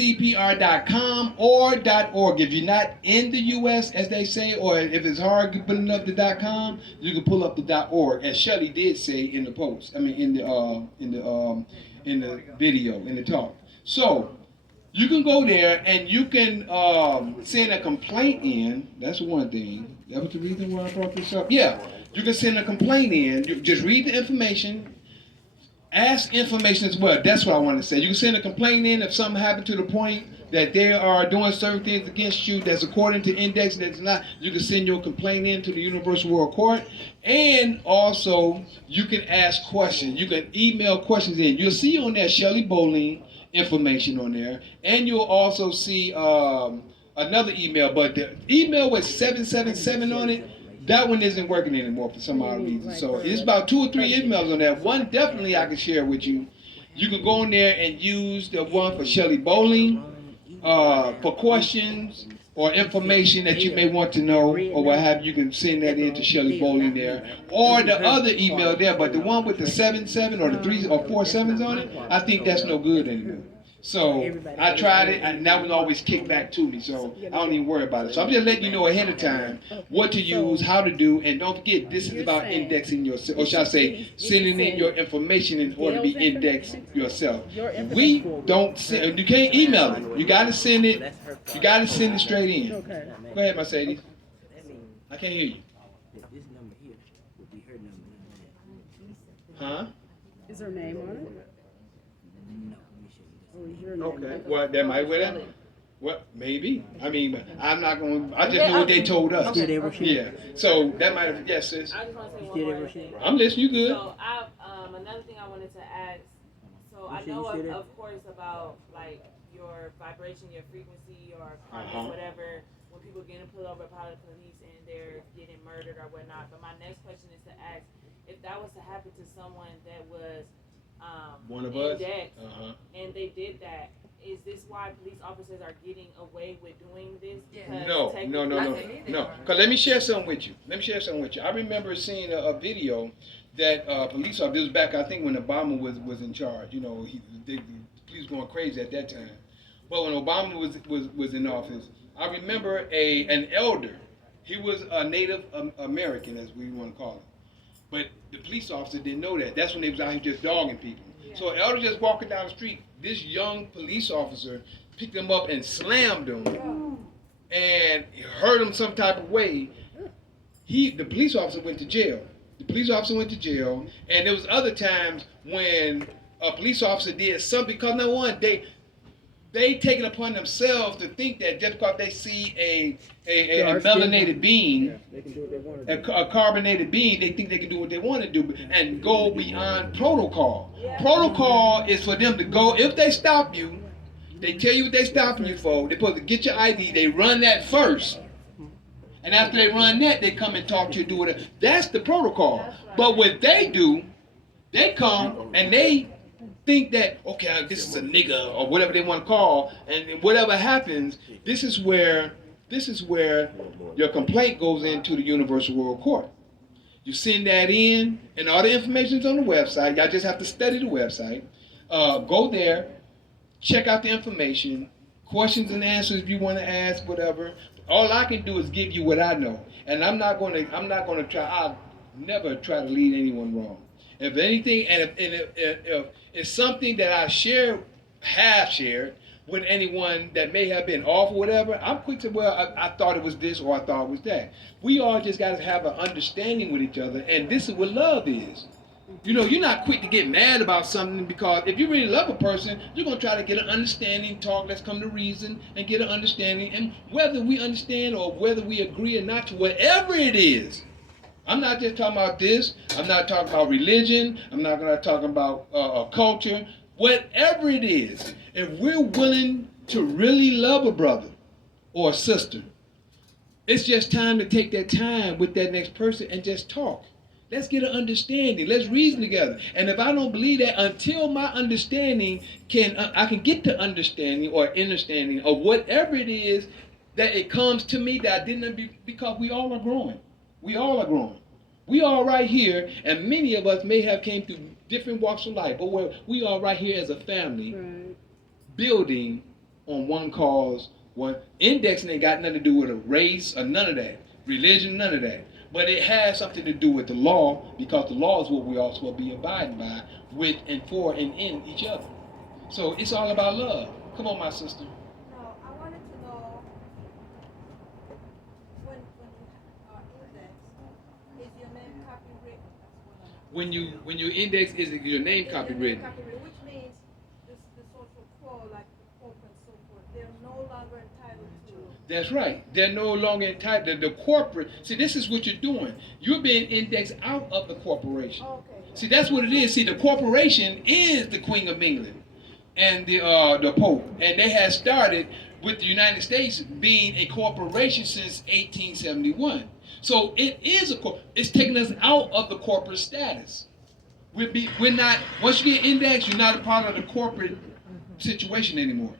cpr.com or .org. If you're not in the U.S., as they say, or if it's hard putting up the .com, you can pull up the .org, as Shelley did say in the post. I mean, in the video, in the talk. So you can go there and you can send a complaint in. That's one thing. That was the reason why I brought this up. Yeah, you can send a complaint in. You just read the information. Ask information as well. That's what I want to say. You can send a complaint in if something happened to the point that they are doing certain things against you that's according to index, that's not. You can send your complaint in to the Universal World Court. And also, you can ask questions. You can email questions in. You'll see on there Shelley Bowling information on there. And you'll also see another email. But the email with 777 on it, that one isn't working anymore for some odd reason. So it's about 2 or 3 emails on that. One definitely I can share with you. You can go in there and use the one for Shelley Bowling for questions or information that you may want to know or what have you. You can send that in to Shelley Bowling there. Or the other email there, but the one with the 77 or the 3 or 4 sevens on it, I think that's no good anymore. So I tried it, and that was always kicked back to me, so I don't even worry about it. So I'm just letting you know ahead of time what to use, how to do, and don't forget, this is about indexing yourself, or shall I say, sending in your information in order to be indexed yourself. We don't send, you can't email it. You got to send it, you got to send it straight in. Go ahead, Mercedes. I can't hear you. This number here would be her number. Huh? Is her name on it? No, we shouldn't. Okay. Well, that might well. Well, maybe. I mean, I'm not going to, I just know what they told us. Yeah. So that might have, yes, sis. I just want to say one more thing. I'm listening, you good. So another thing I wanted to ask, so I know of course about like your vibration, your frequency, your karma, whatever, when people getting pulled over by the police and they're getting murdered or whatnot. But my next question is to ask, if that was to happen to someone that was one of us, and they did that, is this why police officers are getting away with doing this? No. Because let me share something with you. I remember seeing a video that police officers, this was back, I think, when Obama was in charge. You know, the police going crazy at that time. But when Obama was in office, I remember an elder. He was a Native American, as we want to call him. But the police officer didn't know that. That's when they was out here just dogging people. Yeah. So elder just walking down the street, this young police officer picked him up and slammed him and hurt him some type of way. The police officer went to jail. And there was other times when a police officer did something, because number one, they take it upon themselves to think that just because they see a melanated being, a carbonated being, they think they can do what they want to do and go beyond protocol. Protocol is for them to go, if they stop you, they tell you what they're stopping you for, they're supposed to get your ID, they run that first. And after they run that, they come and talk to you, do whatever. That's the protocol. But what they do, they come and they think that, okay, this is a nigga or whatever they want to call, and whatever happens, this is where your complaint goes into the Universal World Court. You send that in, and all the information is on the website. Y'all just have to study the website. Go there, check out the information, questions and answers if you want to ask, whatever. All I can do is give you what I know, and I'm not going to try. I'll never try to lead anyone wrong. If anything, and if it's something that I have shared with anyone that may have been off or whatever, I'm quick to, well, I thought it was this or I thought it was that. We all just got to have an understanding with each other, and this is what love is. You know, you're not quick to get mad about something, because if you really love a person, you're going to try to get an understanding, talk, let's come to reason, and get an understanding. And whether we understand or whether we agree or not to whatever it is, I'm not just talking about this. I'm not talking about religion. I'm not going to talk about culture. Whatever it is, if we're willing to really love a brother or a sister, it's just time to take that time with that next person and just talk. Let's get an understanding. Let's reason together. And if I don't believe that, until my understanding I can get to understanding or understanding of whatever it is that it comes to me that I didn't, because we all are growing. We all are growing. We are right here, and many of us may have came through different walks of life, but we are right here as a family, building on one cause. One indexing ain't got nothing to do with a race or none of that, religion, none of that. But it has something to do with the law, because the law is what we all supposed to be abiding by, with and for and in each other. So it's all about love. Come on, my sister. No, I wanted to know when you are indexed, is your name copywritten? When you index, is it your name copywritten? Which means the social quo, like the Pope and so forth, they're no longer entitled to. That's right. They're no longer entitled. The corporate. See, this is what you're doing. You're being indexed out of the corporation. Okay. See, that's what it is. See, the corporation is the Queen of England and the Pope, and they have started with the United States being a corporation since 1871. So it is it's taking us out of the corporate status. We're not. Once you get indexed, you're not a part of the corporate situation anymore.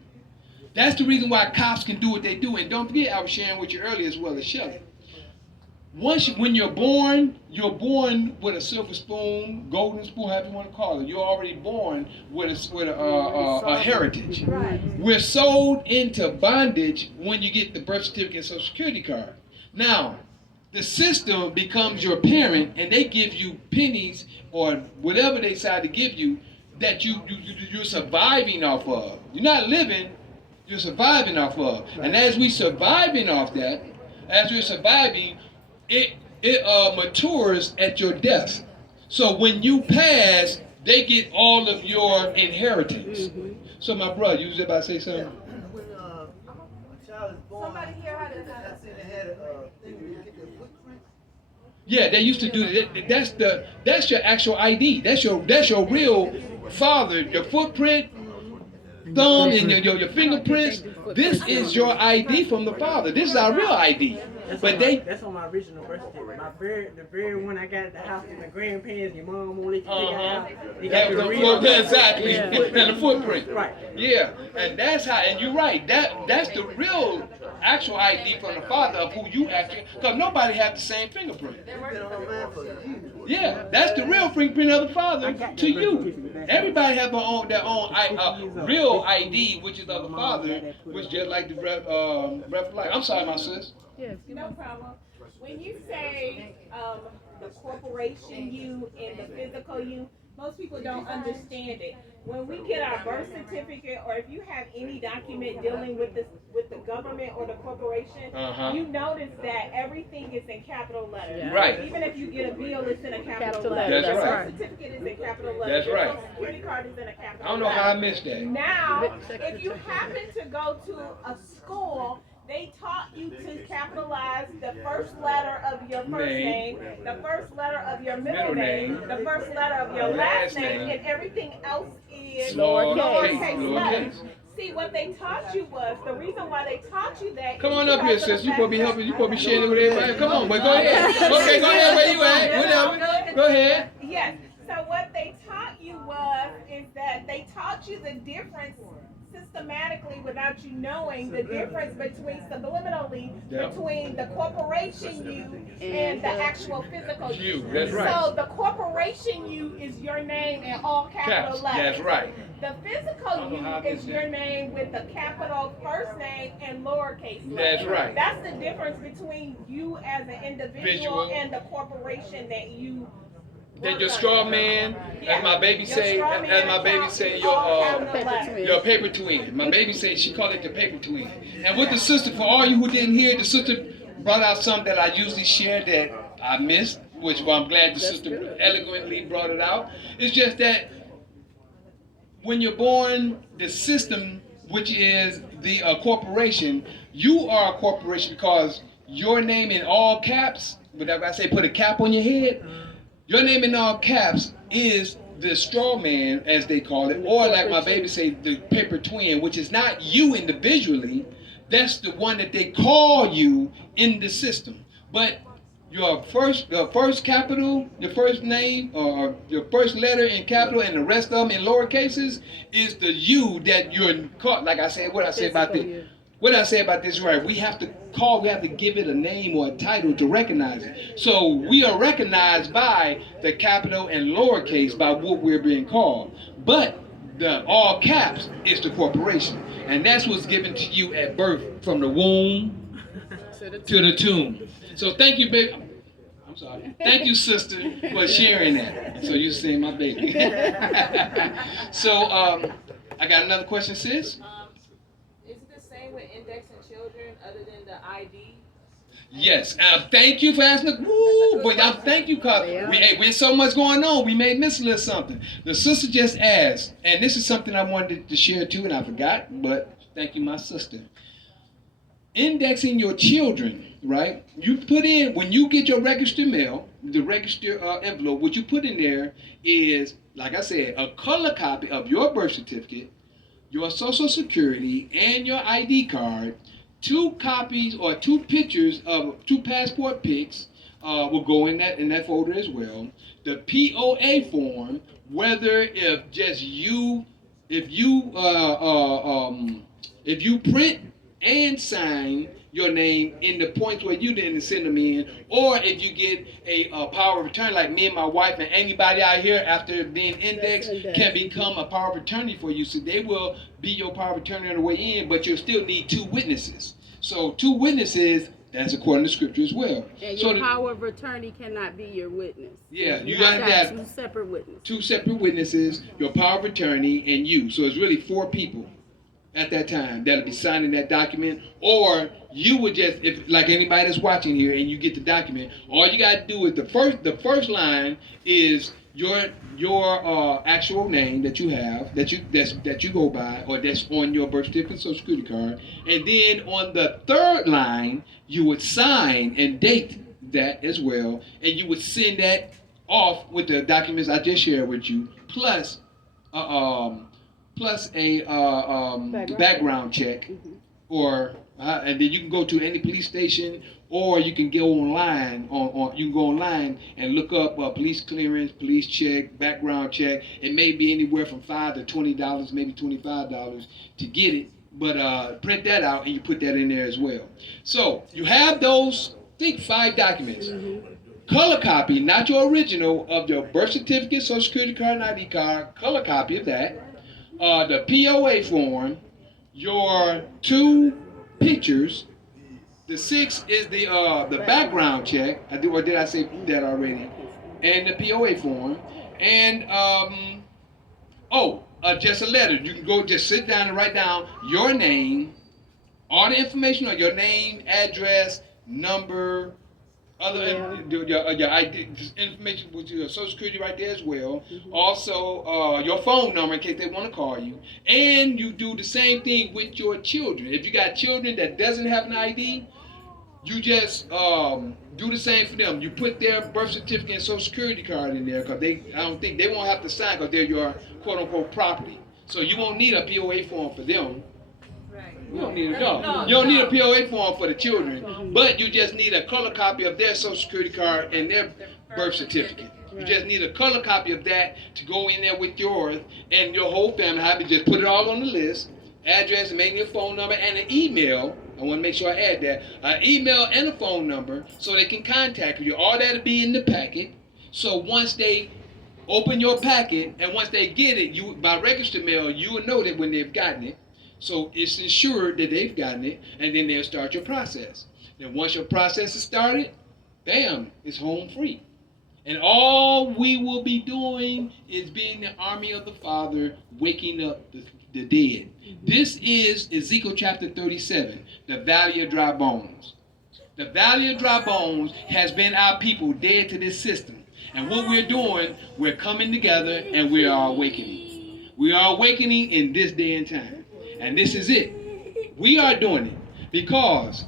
That's the reason why cops can do what they do. And don't forget, I was sharing with you earlier as well as Shelley. When you're born with a silver spoon, golden spoon, however you want to call it. You're already born with a heritage. Right. We're sold into bondage when you get the birth certificate and social security card. Now, the system becomes your parent, and they give you pennies or whatever they decide to give you that you're surviving off of. You're not living. You're surviving off of. And as we surviving off that, as we're surviving, it matures at your death. So when you pass, they get all of your inheritance. So my brother, you was about to say something? When a child is born, Somebody here had it. I seen they had a thing where you get their footprints. Yeah, they used to do that. That's your actual ID. That's your real father. Your footprint, thumb, and your fingerprints. This is your ID from the father. This is our real ID. But That's on my original birth certificate. The very one I got at the house with my grandparents, your mom won't let you take it out. They got the real exactly. Yeah. And the footprint. Right. Yeah, and that's how. And you're right. That's the real actual ID from the father of who you actually. Because nobody has the same fingerprint. Been on mine for years. Yeah, that's the real fingerprint of the father to you. Everybody has their own real ID, which is of the father, which just like the breath of life. I'm sorry, my sis. Yes. No problem. When you say the corporation you and the physical you, most people don't understand it. When we get our birth certificate, or if you have any document dealing with the government or the corporation, you notice that everything is in capital letters. Yeah. Right. Even if you get a bill, it's in a capital Capital letter. letters, Your that's birth right. certificate is in capital letters. That's right. Your social security card is in a capital I don't know letter. how I missed that. Now, if you happen to go to a school, they taught you to capitalize the first letter of your first name, the first letter of your middle name, the first letter of your last name, and everything else is lowercase letters. See, what they taught you was, the reason why they taught you that. Come on up here, sis. You supposed to be helping. You supposed to be sharing it with everybody. Come on, boy. Go ahead. Okay, go ahead. Where you at? Whatever. Go ahead. Yes. So what they taught you is that they taught you the difference systematically without you knowing the difference subliminally between the corporation you and the actual physical you. That's right. So the corporation you is your name in all capital letters. That's right. The physical you is your name with the capital first name and lowercase letters. That's right. That's the difference between you as an individual and the corporation that you. That your straw man, as my baby say, your paper twin. My baby say she called it the paper twin. And with the sister, for all you who didn't hear, the sister brought out something that I usually share that I missed, which I'm glad the sister eloquently brought it out. It's just that when you're born, the system, which is the corporation, you are a corporation because your name in all caps, whatever I say, put a cap on your head. Your name in all caps is the straw man, as they call it, or like my baby say, the paper twin, which is not you individually. That's the one that they call you in the system. But your first capital, your first name, or your first letter in capital, and the rest of them in lower cases, is the you that you're caught. Like I said, what I say about this, right? We have to give it a name or a title to recognize it. So we are recognized by the capital and lowercase by what we're being called. But The all caps is the corporation. And that's what's given to you at birth from the womb to the tomb. So thank you, baby. I'm sorry. Thank you, sister, for sharing that. So you seeing my baby. So I got another question, sis. Is it the same with indexing children other than the ID? Yes. Thank you for asking. Woo, boy, thank you, cause we had so much going on. We may miss a little something. The sister just asked, and this is something I wanted to share too, and I forgot. But thank you, my sister. Indexing your children, right? You put in, when you get your registered mail, the registered envelope, what you put in there is, like I said, a color copy of your birth certificate, your social security, and your ID card. 2 copies or 2 pictures of 2 passport pics will go in that folder as well. The POA form, whether if you print and sign your name in the points where you didn't send them in, or if you get a power of attorney, like me and my wife and anybody out here after being indexed can become a power of attorney for you. So they will be your power of attorney on the way in, but you'll still need 2 witnesses. So 2 witnesses, that's according to scripture as well. And your power of attorney cannot be your witness. Yeah, you got got to have 2 separate witnesses. 2 separate witnesses, your power of attorney, and you. So it's really 4 people at that time that'll be signing that document. Or you would just, if like anybody that's watching here and you get the document, all you got to do is the first line is your actual name that you have, that you go by, or that's on your birth certificate, social security card. And then on the 3rd line, you would sign and date that as well, and you would send that off with the documents I just shared with you, plus a background check, or and then you can go to any police station, or you can go online. You can go online and look up police clearance, police check, background check. It may be anywhere from $5 to $20, maybe $25 to get it. But print that out and you put that in there as well. So you have those, I think 5 documents. Color copy, not your original, of your birth certificate, social security card, and ID card. Color copy of that. The POA form, your 2 pictures. The 6 is the background check. Or did I say that already? And the POA form. And just a letter. You can go just sit down and write down your name, all the information on your name, address, number, your ID information with your social security right there as well. Also, your phone number in case they want to call you. And you do the same thing with your children. If you got children that doesn't have an ID, you just do the same for them. You put their birth certificate and social security card in there, because I don't think they won't have to sign, because they're your quote unquote property. So you won't need a POA form for them. You don't need you don't need a POA form for the children, but you just need a color copy of their social security card and their birth certificate. You just need a color copy of that to go in there with yours and your whole family. Have to just put it all on the list, address, and maybe a phone number and an email. I want to make sure I add that. An email and a phone number so they can contact you. All that'll be in the packet. So once they open your packet and once they get it, you by registered mail, you will know that when they've gotten it. So it's ensured that they've gotten it, and then they'll start your process. Then once your process is started, bam, it's home free. And all we will be doing is being the army of the Father, waking up the dead. This is Ezekiel chapter 37, the valley of dry bones. The valley of dry bones has been our people dead to this system. And what we're doing, we're coming together and we are awakening. We are awakening in this day and time. And this is it. We are doing it because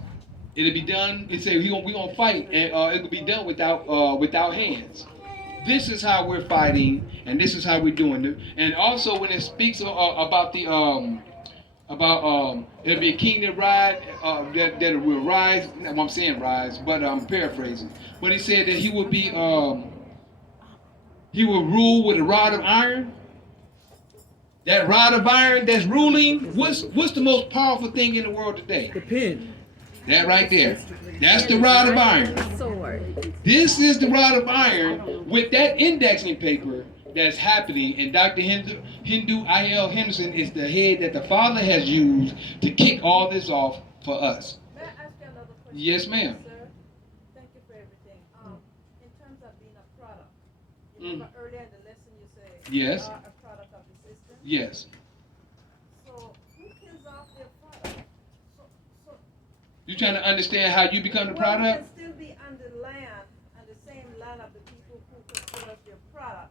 it'll be done. It say we're gonna fight, and it'll be done without hands. This is how we're fighting, and this is how we're doing it. And also, when it speaks about it'll be a king that ride that will rise. I'm saying rise, but I'm paraphrasing. But he said that he will be he will rule with a rod of iron. That rod of iron that's ruling, what's the most powerful thing in the world today? The pen. That right there. That's the rod of iron. Sword. This is the rod of iron with that indexing paper that's happening, and Dr. Hindu I.L. Henderson is the head that the Father has used to kick all this off for us. May I ask you another question? Yes, ma'am. Sir, thank you for everything. In terms of being a product, you remember earlier in the lesson you said Yes. you are a product of the system? Yes. So who kills off their product? So You trying to understand how you become the well, you product? can still be on the land, on the same land of the people who consider their product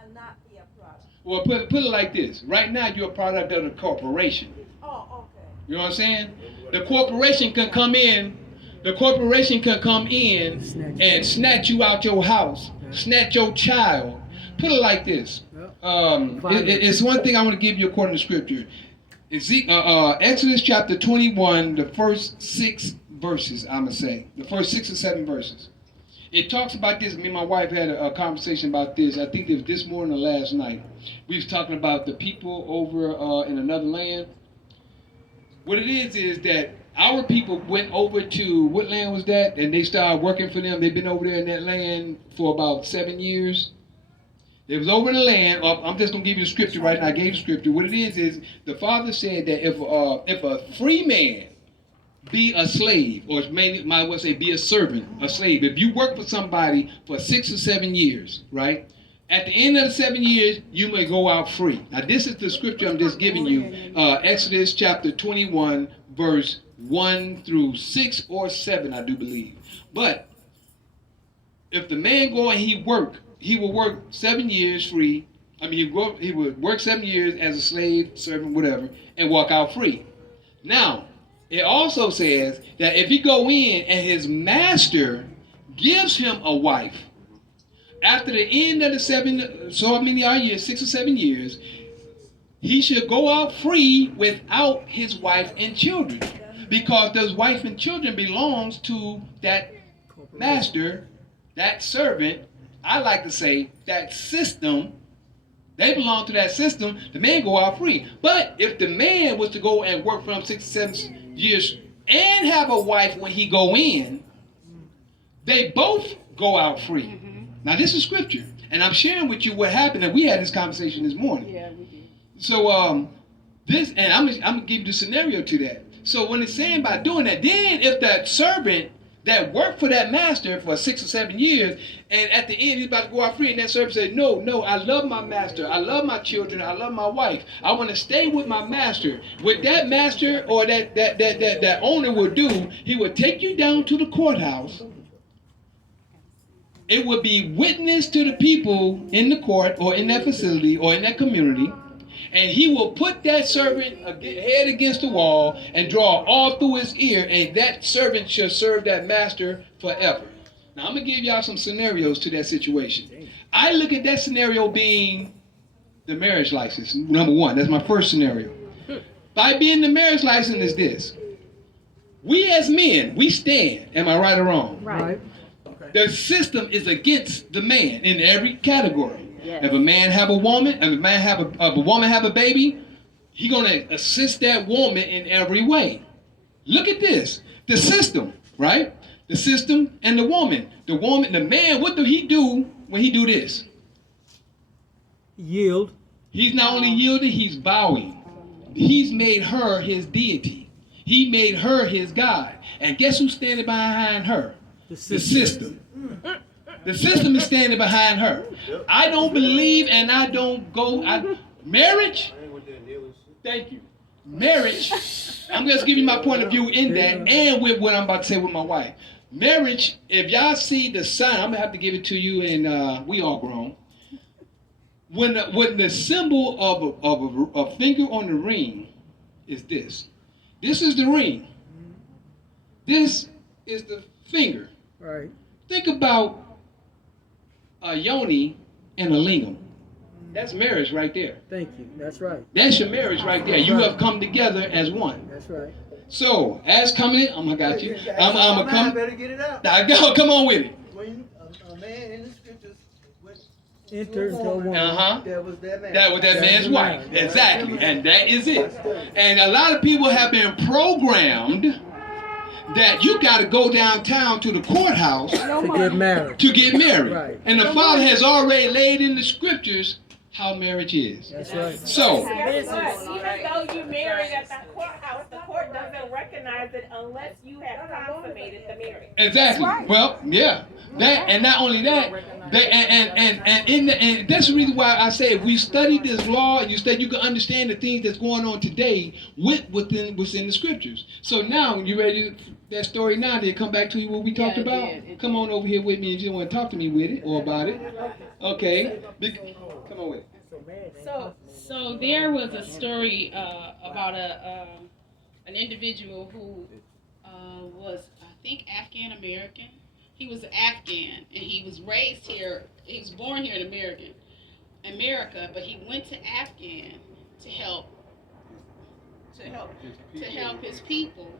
and not be a product. Well, put it like this. Right now, you're a product of the corporation. Oh, okay. You know what I'm saying? The corporation can come in. The corporation can come in and snatch you out your house, snatch your child. Put it like this. It's one thing I want to give you according to Scripture. Exodus chapter 21, the first 6 verses, I'm going to say. The first 6 or 7 verses. It talks about this. Me and my wife had a conversation about this. I think it was this morning or last night. We was talking about the people over in another land. What it is that our people went over to, what land was that? And they started working for them. They've been over there in that land for about 7 years. It was over in the land. I'm just going to give you the scripture right now. I gave the scripture. What it is the Father said that if a free man be a slave, or might well say be a servant, a slave. If you work for somebody for 6 or 7 years, right? At the end of the 7 years, you may go out free. Now, this is the scripture I'm just giving you. Exodus chapter 21, verse 1 through 6 or 7, I do believe. But if the man go and he will work 7 years free. I mean, he would work 7 years as a slave, servant, whatever, and walk out free. Now, it also says that if he go in and his master gives him a wife, after the end of the 6 or 7 years, he should go out free without his wife and children, because those wife and children belongs to that master, that servant. I like to say that system. They belong to that system. The man go out free. But if the man was to go and work for them 6 or 7 years and have a wife when he go in, they both go out free. Now this is scripture, and I'm sharing with you what happened. And we had this conversation this morning. Yeah, we did. So I'm gonna give you the scenario to that. So when it's saying by doing that, then if that servant that worked for that master for 6 or 7 years, and at the end he's about to go out free, and that servant said, no, I love my master, I love my children, I love my wife, I want to stay with my master. What that master or that owner would do, he would take you down to the courthouse. It would be witness to the people in the court or in that facility or in that community. And he will put that servant head against the wall and draw all through his ear, and that servant shall serve that master forever. Now, I'm going to give y'all some scenarios to that situation. I look at that scenario being the marriage license, number one. That's my first scenario. By being the marriage license is this. We as men, we stand. Am I right or wrong? Right. The system is against the man in every category. Yes. If a man have a woman, if a woman have a baby, he's gonna assist that woman in every way. Look at this. The system, right? The system and the woman. The man, what do he do when he do this? Yield. He's not only yielding, he's bowing. He's made her his deity. He made her his God. And guess who's standing behind her? The system. The system is standing behind her. I don't believe and I don't go. Marriage? Thank you. Marriage, I'm just giving you my point of view in that and with what I'm about to say with my wife. Marriage, if y'all see the sign, I'm going to have to give it to you, and we all grown. When the symbol of a finger on the ring is this. This is the ring. This is the finger. Right. Think about a yoni and a lingam. That's marriage right there. Thank you. That's right. That's your marriage right there. You have come together as one. That's right. So, as coming in, I got you. I'm gonna come. Better get it out. Now, go, come on with it. When a man in the scriptures went Enter into a woman. that was that man. That was that man's wife. Exactly. And that is it. And a lot of people have been programmed that you got to go downtown to the courthouse To get married. to get married. Right. And the Father has already laid in the scriptures how marriage is. That's right. So, Guess what? Even though you married at the courthouse, the court doesn't recognize it unless you have consummated the marriage. exactly. Well, yeah. That, and not only that, and that's the reason why I say if we study this law and you study, you can understand the things that's going on today within the scriptures. So now, you ready? That story now, did it come back to you what we talked Yeah, it about? did. It Come on over here with me if you want to talk to me with it or about it. Okay. Come on with it. So there was a story about an individual who was, I think, Afghan American. He was Afghan, and he was raised here. He was born here in America, but he went to Afghan to help his people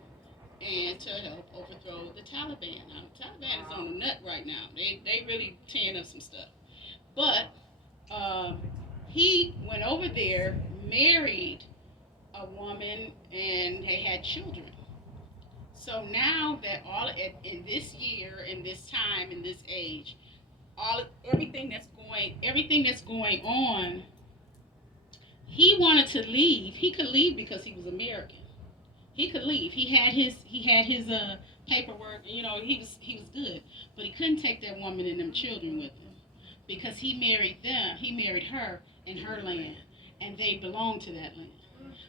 and to help overthrow the Taliban. Now, the Taliban is on the nut right now. They really tearing up some stuff, but he went over there, married a woman, and they had children. So now that in this year, in this time, in this age, everything that's going on, he wanted to leave. He could leave because he was American. He could leave. He had his paperwork. You know, he was good, but he couldn't take that woman and them children with him because he married them. He married her in her land, and they belong to that land.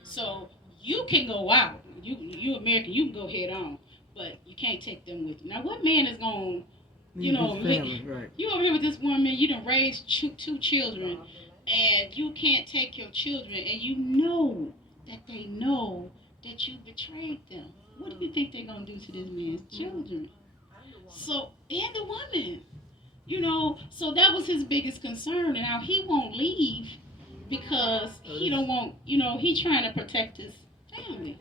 So you can go out. You American, you can go head on, but you can't take them with you. Now, what man is going, you over here with this woman, you done raised two children, and you can't take your children, and you know that they know that you betrayed them. What do you think they're going to do to this man's children? So, and the woman, so that was his biggest concern, and now he won't leave because he don't want, he trying to protect his family.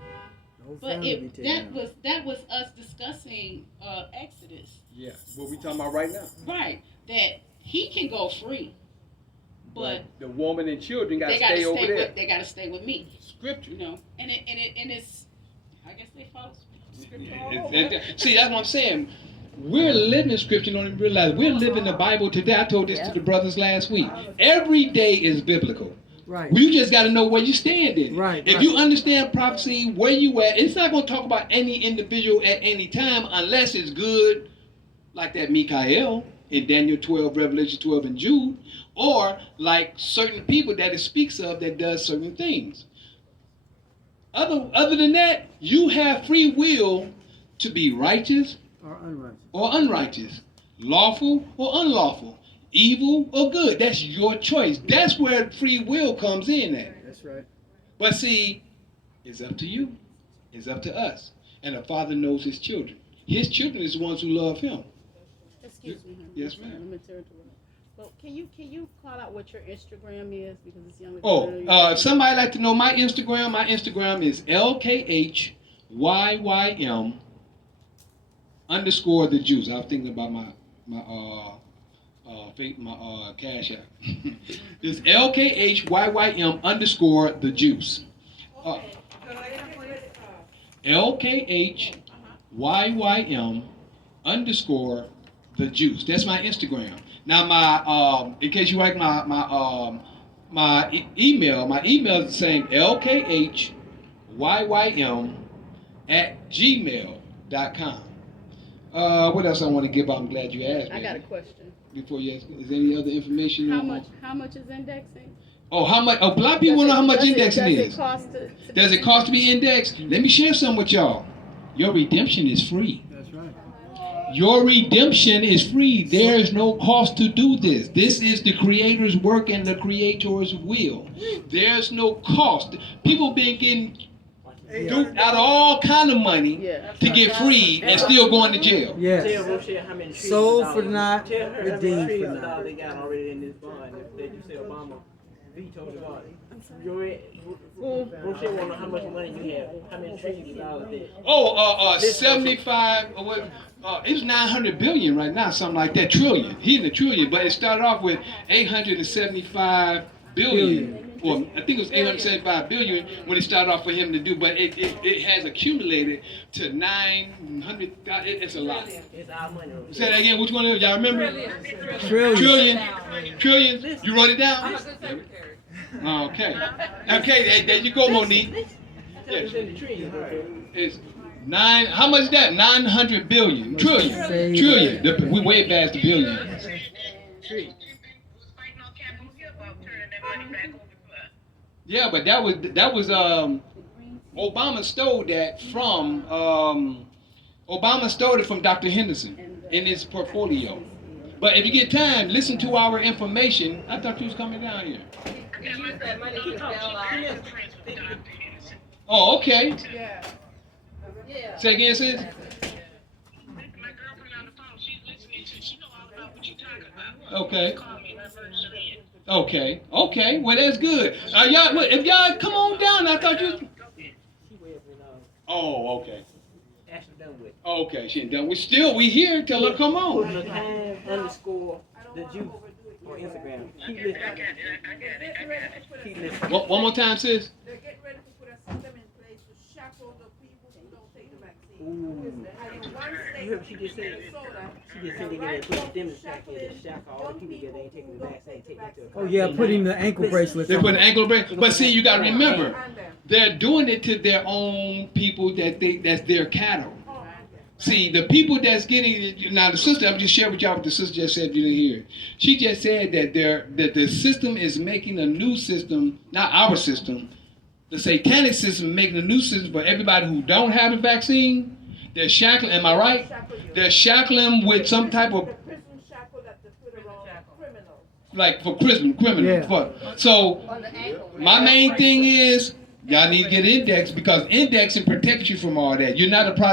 But that was us discussing Exodus. Yeah, what we talking about right now. Right, that he can go free, but the woman and children got to stay over there. They got to stay with me. Scripture. And it's, I guess they follow scripture. See, that's what I'm saying. We're living scripture, don't even realize we're living the Bible today. I told this to the brothers last week. Every day is biblical. Right. You just got to know where you stand in. Right. If you understand prophecy, where you at, it's not going to talk about any individual at any time unless it's good, like that Mikael in Daniel 12, Revelation 12, and Jude, or like certain people that it speaks of that does certain things. Other than that, you have free will to be righteous or unrighteous, lawful or unlawful, evil or good. That's your choice. That's where free will comes in at. That's right. But see, it's up to you. It's up to us. And the Father knows his children. His children is the ones who love him. Excuse me. Yes, ma'am. Well, can you call out what your Instagram is, because it's young. If somebody like to know my Instagram is LKHYYM _ the juice. I was thinking about my cash app. It's LKHYYM _ the juice. LKHYYM _ the juice. That's my Instagram. Now my in case you like my email is the same, LKHYYM@gmail.com. What else I want to give out? I'm glad you asked me. I got a question. Before you ask, is there any other information? How much is indexing? Oh, how much? Oh, a lot of people want to know how much indexing is. Does it cost to be indexed? Let me share some with y'all. Your redemption is free. That's right. Your redemption is free. There is no cost to do this. This is the Creator's work and the Creator's will. There's no cost. People been getting duped out of all kind of money to get freed and still going to jail. Yes. Tell Rochelle how many trees Sold for not, Tell her how redeemed many trees for not. they got already in this bond. If you say Obama vetoed the bond. Rochelle wanna know how much money you have. How many trees is all of this? 75. It's 900 billion right now, something like that. Trillion. He in the trillion, but it started off with 875 billion. Well, I think it was 875 billion when it started off for him to do, but it has accumulated to 900. It's a lot. It's our money. Say that again. Which one? Y'all remember? Trillion. Trillion. You wrote it down? Okay. Okay. There you go, Monique. Yes. It's nine. How much is that? 900 billion. Trillion. We way past the billion. Yeah, but that was Obama stole that from Dr. Henderson in his portfolio. But if you get time, listen to our information. I thought you was coming down here. Oh, okay. Yeah. Yeah. Say again, sis. Okay. Okay. Well, that's good. Y'all, if y'all come on down, I thought you. Oh, okay. Ashley done with. Okay, she ain't done. We here. Tell her come on. _the juice on Instagram. Keep listening. Keep listening. One more time, sis. They're getting ready to put a system in place to shackle the people who don't take the vaccine. Ooh. And in one state, You heard what she just said? Minnesota, She just said they get put the stimulus package and shackle all the people that ain't taking the vaccine. Take that to Oh yeah, putting the ankle bracelets They on. put an ankle bracelet. But see, you gotta remember, and them. they're doing it to their own people that's their cattle. See, the people that's getting it, now the sister, I'm just sharing with y'all what the sister just said, you didn't hear. She just said that the system is making a new system, not our system, the satanic system is making a new system for everybody who don't have the vaccine. They're shackling, am I right? They're shackling with some type of, The prison shackle that they put around criminals. like for criminals. Yeah. So, my main thing is, y'all need to get indexed because indexing protects you from all that. You're not a product